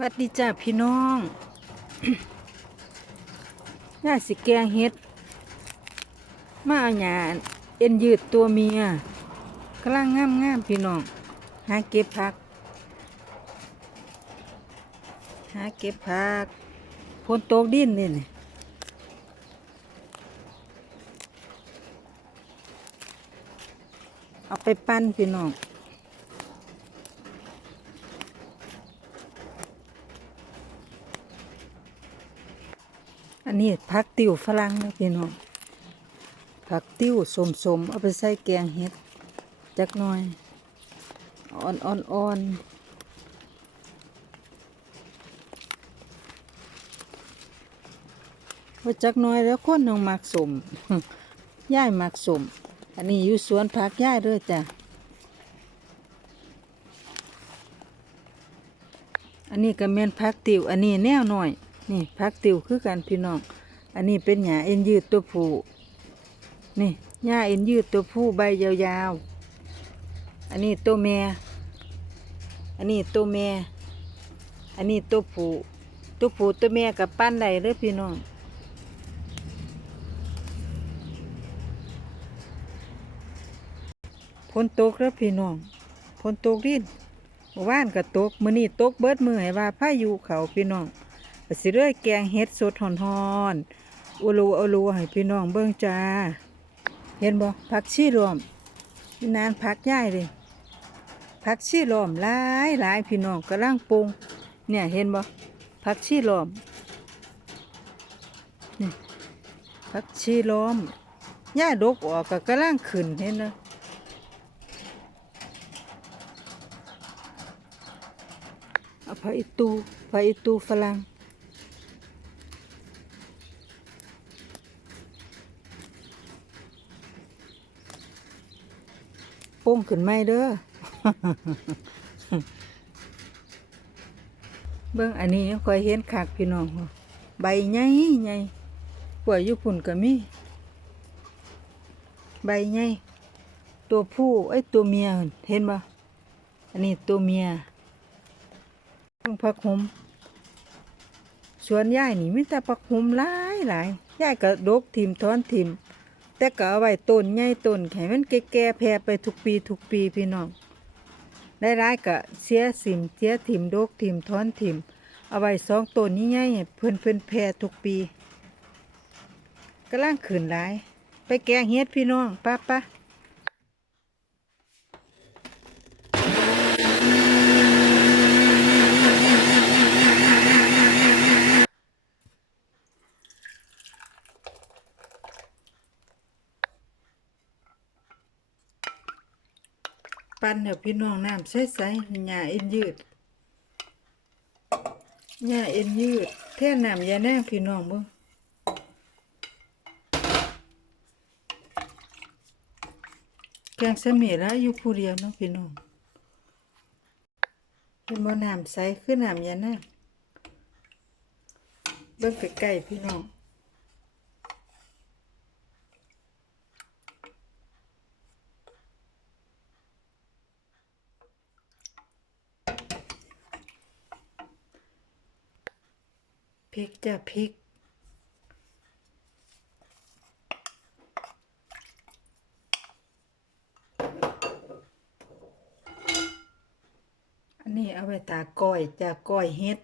วัดดีจ้าพี่น้องย่าสิแกงเฮ็ด มาเอาหยาเอ็นยืดตัวเมียกำลังงามงามๆพี่น้อง หาเก็บผัก หาเก็บผักพ้นโตกดินนี่นี่เอาไปปั้นพี่น้อง อันนี้ผักติวฝรั่งนะพี่น้องผักติ้วสมสมๆเอาไปใส่แกงเห็ดจักหน่อยอ่อนอ่อนอ่อนว่าจักหน่อยแล้วคนหนึ่งมักสมย่ายมักสมอันนี้อยู่สวนผักย่ายเด้อจ้ะ อันนี้ก็แม่นผักติวอันนี้แนวหน่อย นี่ผักติวคือกันพี่น้อง อันนี้เป็นหญ้าเอ็นยืดตัวผู้ นี่หญ้าเอ็นยืดตัวผู้ใบยาวๆ อันนี้ตัวแม่ อันนี้ตัวแม่ อันนี้ตัวผู้ ตัวผู้ตัวแม่กับปั้นได้เด้อพี่น้องพ้นตกแล้วพี่น้องพ้นตกดินว่านก็ตกมือนี้ตกเบิดมือให้ว่าพายุเขาพี่น้อง ก็สิเรื่อยแกงเฮ็ดสดฮ้อนๆอุลูอุลูให้พี่น้องเบิ่งจ้า เห็นบ่ผักชีรวมนานผักย่ายเลยผักชีรวมหลายหลายพี่น้องกำลังปรุงเนี่ยเห็นบ่ผักชีรวมนี่ผักชีรวมย่าดกออกก็กำลังขึ้นเห็นเนาะอาผักอีตูผักอีตูฝรั่ง งขึ้นไม่เด้อ เบิ่งอันนี้คอยเห็นคักพี่น้อง ใบใหญ่ใหญ่กว่าอยู่พุ่นก็มี ใบใหญ่ตัวผู้ไอ้ตัวเมียเห็นบ่อันนี้ตัวเมียเพิ่งพักหมสวนยายนี่มีแต่พักหมหลายหลายยายก็ดกทิมถอนทิม แต่ก็เอาไว้ต้นใหญ่ต้นแข็งมันแก่ๆแพร่ไปทุกปีทุกปีพี่น้องได้ร้ายก็เสียสิมเสียถิ่มโดกถิ่มท้อนถิ่มเอาไว้สองต้นใหญ่เพื่อนเพื่อนแพร่ทุกปีกำลังขืนหลาย ไปแกงเฮ็ดพี่น้องป้าป้า ปั่นเดี๋ยวพี่น้องน้ำใสๆหญ้าเอ็นยืดหญ้าเอ็นยืดแท่น้ำยาแนงพี่น้องเบิ่งแกงเสมีแล้วอยู่ผู้เดียวเนาะพี่น้องเห็นบ่น้ำใสคือน้ำยานะเบิ่งใกล้ๆพี่น้อง พริกจะพริก อันนี้เอาไว้ตาก้อยจะก้อยเฮ็ด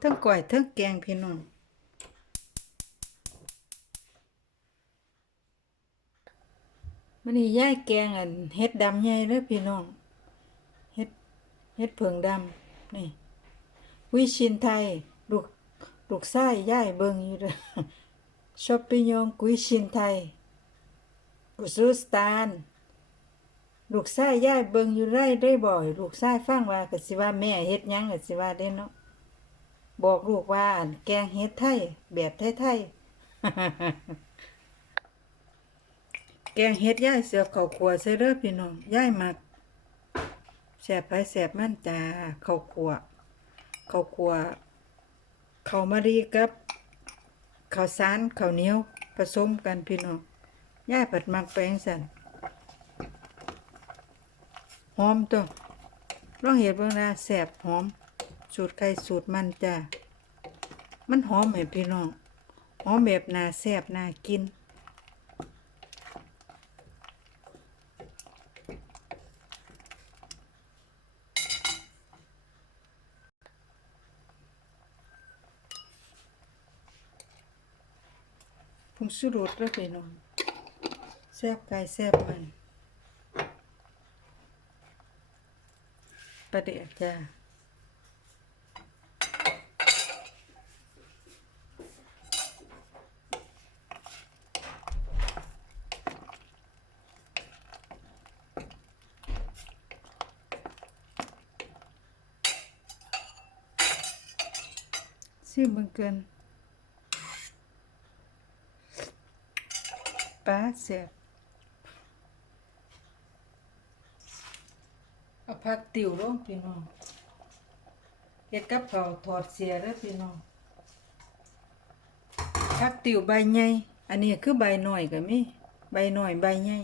ทั้งก้อยทั้งแกงพี่น้องมันนี่ย่ายแกงอันเฮ็ดดำใหญ่เด้อพี่น้องเฮ็ดเฮ็ดเผิงดำนี่ วิชินไทย ลูก ลูกไส้ย่ายเบิงอยู่เด้อชอปปิยองกุยชินไทยอุซุสตานลูกชายยายเบิงอยู่ไร่ได้บ่อยลูกชายฟังว่าก็สิว่าแม่เฮ็ดหยังก็สิว่าเด้เนาะบอกลูกว่าแกงเฮ็ดไทยแบบไทยๆแกงเฮ็ดย่ายเสือข้าวคั่วใส่เด้อพี่น้องย่ายมักแซ่บไปแซ่บมั่นจ้าข้าวคั่วข้าวคั่ว ข้าวมารีกับข้าวสารข้าวเหนียวผสมกันพี่น้องยายปัดมักแป้งสันหอมตัวลองเห็ดเบิ่งนะแสบหอม สูตรไข่สูตรมันจ้ามันหอมแม่พี่น้องหอมแบบน่าแซ่บน่ากิน งชูรสแล้วพี่น้องแซ่บไก่แซ่บมันประเดี๋ยวจ้าซิมเบิ่งเกิน ปลาแซ่บเอาผักติ๋วลงพี่น้องเฮ็ดกับข้าวทอดเสียเด้อพี่น้องผักติ๋วใบใหญ่อันนี้คือใบหน้อยก็มีใบหน้อยใบใหญ่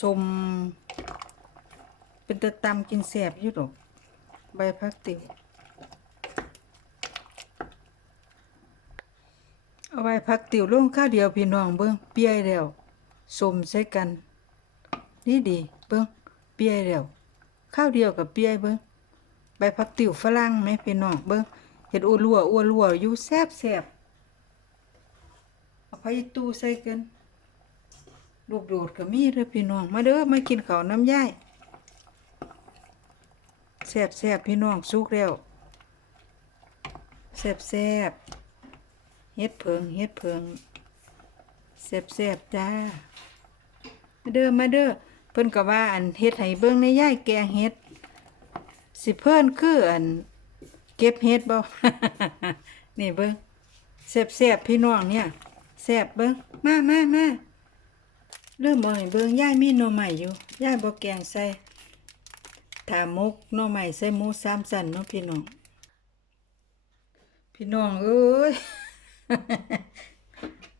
สมเป็นตะตำกินแซ่บอยู่ดอกใบผักติ๋ว เอาไว้พักติวลงข้าวเดียวพี่น้องเบิ่งเปียแล้วสมใส่กันนี่ดีเบิ่งเปียแล้วข้าวเดียวกับเปียเบิ่งใบพักติวฝรั่งไหมพี่น้องเบิ่งเห็ดอัวลัวอัวลัวอยู่แซบแซบเอาไปตู้ใส่กันลูกโดดก็มีเด้อพี่น้องมาเด้อมากินข้าวน้ำย่ายแซบแซบพี่น้องสุกแล้วแซบแซบ เฮ็ดเพิงเฮ็ดเพิงแซ่บๆจ้า มาเด้อมาเด้อเพิ่นก็ว่าอันเฮ็ดให้เบิ่งในย่ายแกงเฮ็ด สิเพิ่นคืออัน เก็บเฮ็ดบ่ นี่เบิ่งแซ่บๆพี่น้องเนี่ยแซ่บเบิ่งมามามาเริ่มบ่ให้เบิ่งย่ายมีหน่อใหม่อยู่ย่ายบ่แกงใส่ถามมุกหน่อใหม่ใส่หมูสามสันเนาะพี่น้อง พี่น้องเอ้ย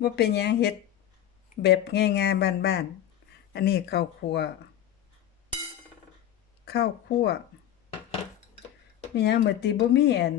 ว่าเป็นยังเฮ็ดแบบง่ายๆบ้านๆ อันนี้ข้าวคั่วข้าวคั่วมียังบ่ติบ่มีอัน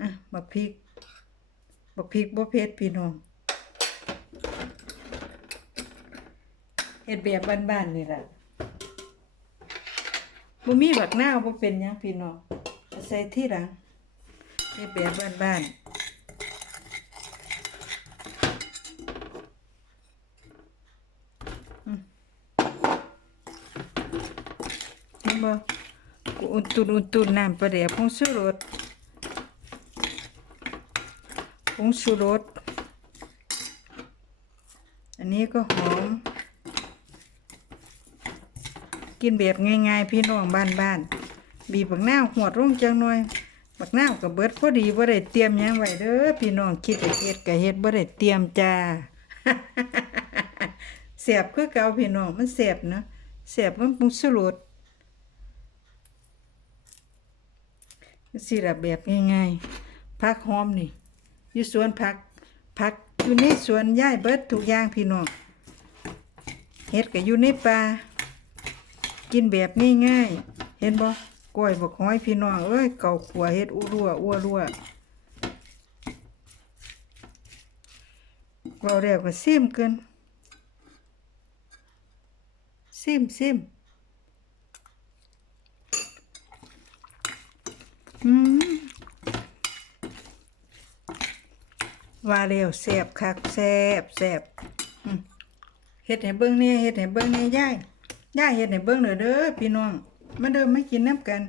อะบักพริกบักพริกบ่เผ็ดพี่น้องเฮ็ดแบบบ้านๆนี่ล่ะบ่มีบักนาวบ่เป็นหยังพี่น้องใส่ที่หลังเฮ็ดแบบบ้านๆ เห็น บ่กูอุ่นตุนอุ่นตุนน้ำปลาแดกผงชูรสผงชูรสอันนี้ก็หอม กินแบบง่าย ๆ พี่น้องบ้านๆบีบบักหน้าวหวดลงจังหน่อยบักหน้ากับเบิดพอดีบ่ได้เตรียมยังไว้เด้อพี่น้องคิดจะเฮ็ดก็เฮ็ดบ่ได้เตรียมจ้าเสียบคือเก่าพี่น้องมันเสียบเนาะเสียบมันผงชูรส สิระแบบง่ายๆผักหอมนี่อยู่สวนผักผักอยู่ในสวนย่ายเบิดทุกอย่างพี่น้องเฮ็ดก็อยู่ในป่ากินแบบง่ายๆเห็นบ่กล้วยบกห้อยพี่น้องเอ้ยเก่าขัวเฮ็ดอู้รั่วอ้วรั่วเว้าแล้วก็ซิมเกินซิมซิม อืม ว่าเร็วแซบคักแซบแซบเฮ็ดให้เบิ่งแหน่เฮ็ดให้เบิ่งแหน่ยายยายเฮ็ดให้เบิ่งเด้อเด้อพี่น้องมาเด้อมากินน้ำกัน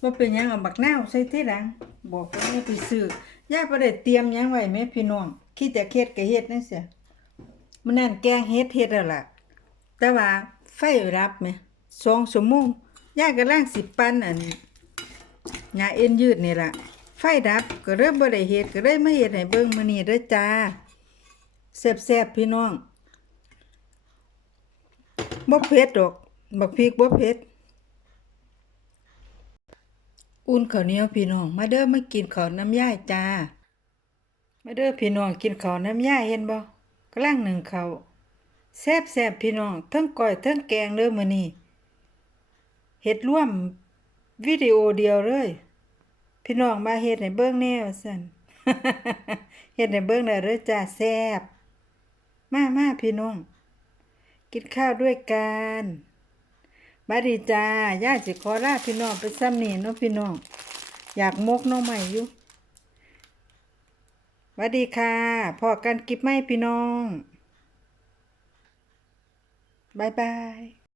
ว่าเป็นยังเอาบักนาวใส่ที่หลังบอกว่าแม่ไปซื้อย่ายบ่ได้เตรียมยังไว้แม่พี่น้องคิดจะเฮ็ดก็เฮ็ดนั่นเสียมันนั่นแกงเฮ็ดเฮ็ดแล้วล่ะ แต่ว่าไฟรับไหมสองชั่วโมงย่ากำลังสิปันอันหญ้าเอ็นยืดนี่ล่ะ ไฟดับก็เริ่มบ่ได้เฮ็ดก็เลยมาเฮ็ดให้เบิ่งมื้อนี้เด้อจ้าแซ่บๆพี่น้องบ่เผ็ดดอก บักพริกบ่เผ็ดอุ่นข้าวเหนียวพี่น้อง มาเด้อมากินข้าวน้ำย่ายจ้า มาเด้อพี่น้องกินข้าวน้ำย่ายเห็นบ่กำลังหนึ่งเขาแซ่บแซ่บพี่น้องทั้งก้อยทั้งแกงเด้อมื้อนี้เฮ็ดร่วมวิดีโอเดียวเลย พี่น้องมาเฮ็ดให้เบิ่งแน่ว่าซั่นเฮ็ดให้เบิ่งได้เด้อจ้าแซ่บมามาพี่น้อง กินข้าวด้วยกันบัดีจ้าย่าสิขอลาพี่น้องไปซ้ำนี่เนาะพี่น้อง อยากมกน้องใหม่อยู่บัดดีค่ะพอกันกิบไม่พี่น้องบายบาย